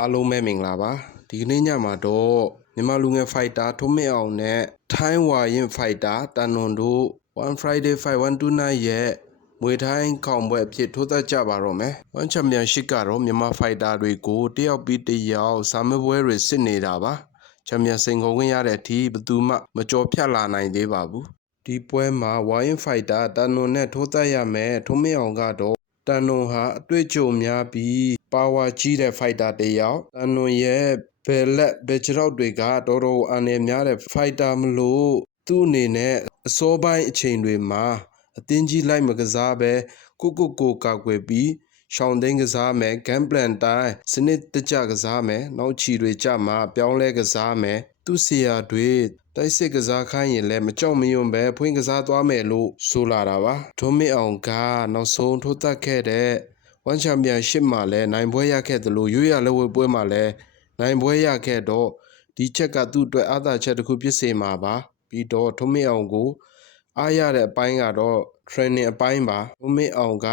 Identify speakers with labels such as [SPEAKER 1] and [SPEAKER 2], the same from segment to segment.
[SPEAKER 1] အားလုံးပဲမင်္ဂလာပါဒီကနေ့ညမှာတော့မြန်မာလူငယ်ဖိုက်တာထုံးမင်းအောင်နဲ့ထိုင်းဝါရင်ဖိုက်တာတန်နွန်တို့1 Friday Fight 129ရဲ့မွေထိုင်းခေါင်ပွဲအဖြစ်ထိုးသက်ကြပါတော့မယ်1ချန်ပီယံရှစ်ကတော့မြန်မာဖိုက်တာတွေကိုတယောက်ပြီးတယောက်စာမေးပွဲတွေစစ်နေတာပါချန်ပီယံစိန်ခေါ်ခွင့်ရတဲ့အထိဘယ်သူမှမကြော်ဖြတ်လာနိုင်သေးပါဘူးဒီပွဲမှာဝါရင်ဖိုက်တာတန်နွန်နဲ့ထိုးသက်ရမယ်ထုံးမင်းအောင်ကတော့ တန်နွန်ဟာအတွေ့အကြုံများပြီးပါဝါကြီးတဲ့ဖိုက်တာတစ်ယောက်တန်နွန်ရဲ့ဘယ်လက်ဘယ်ခြေထောက်တွေကတော်တော်အန်ရများတဲ့ဖိုက်တာမလို့သူ့အနေနဲ့အစောပိုင်းအချိန်တွေမှာအသင်းကြီးလိုက်မကစားပဲကိုကိုကိုကာကွယ်ပြီးရှောင်းသိန်းကစားမယ်ဂမ်ပလန်တိုင်းစနစ်တကျကစားမယ်နောက်ချီတွေကြမှာပြောင်းလဲကစားမယ်သူ့ဆရာတွေ တိုက်စစ်ကစားခိုင်းရင်လည်းမကြောက်မရွံ့ပဲဖွင့်ကစားသွားမယ်လို့ဆိုလာတာပါဒုံးမင်းအောင်ကနောက်ဆုံးထိုးသက်ခဲ့တဲ့ဝမ်ချန်ပီယံရှစ်မှာလည်းနိုင်ပွဲရခဲ့တယ်လို့ရွေးရလက်ဝဲပွဲမှာလည်းနိုင်ပွဲရခဲ့တော့ဒီချက်ကသူ့အတွက်အားသာချက်တစ်ခုဖြစ်စေမှာပါပြီးတော့ထုံးမင်းအောင်ကို အားရတဲ့အပိုင်းကတော့ training အပိုင်းပါထုံးမင်းအောင်က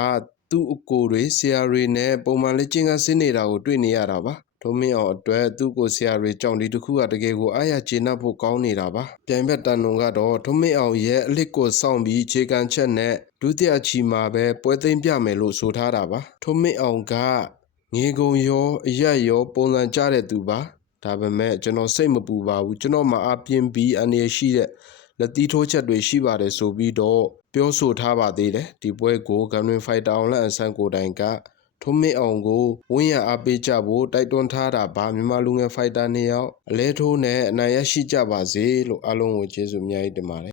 [SPEAKER 1] သူ့အကိုတွေဆရာတွေနဲ့ပုံမှန်လေးကျင့်ကဆင်းနေတာကိုတွေ့နေရတာပါ ထုံးမင်းအောင်အတွက်သူ့ကိုဆရာတွေကြောင့်ဒီတစ်ခုကတကယ်ကိုအားရကျေနပ်ဖို့ကောင်းနေတာပါပြိုင်ဘက်တန်နုံကတော့ထုံးမင်းအောင်ရဲ့အလစ်ကိုစောင့်ပြီးခြေကန်ချက်နဲ့ဒုတိယချီမှာပဲပွဲသိမ်းပြမယ်လို့ဆိုထားတာပါထုံးမင်းအောင်ကငေကုံရောအရက်ရောပုံစံကြတဲ့သူပါဒါပေမဲ့ကျွန်တော်စိတ်မပူပါဘူးကျွန်တော်မှာအပြင်းပြီးအနေရှိတဲ့လက်သီးထိုးချက်တွေရှိပါတယ်ဆိုပြီးတော့ပြောဆိုထားပါသေးတယ်ဒီပွဲကိုဂမ်နွင်ဖိုက်တာအောင်လက်အဆန်းကိုတိုင်က ထုံးမင်းအောင်ကိုဝင်းရအားပေးကြဖို့တိုက်တွန်းထားတာပါမြန်မာလူငယ်ဖိုက်တာနှစ်ယောက်အလဲထိုးနဲ့အနိုင်ရရှိကြပါစေလို့အားလုံးကိုကျေးဇူးအများကြီးတင်ပါတယ်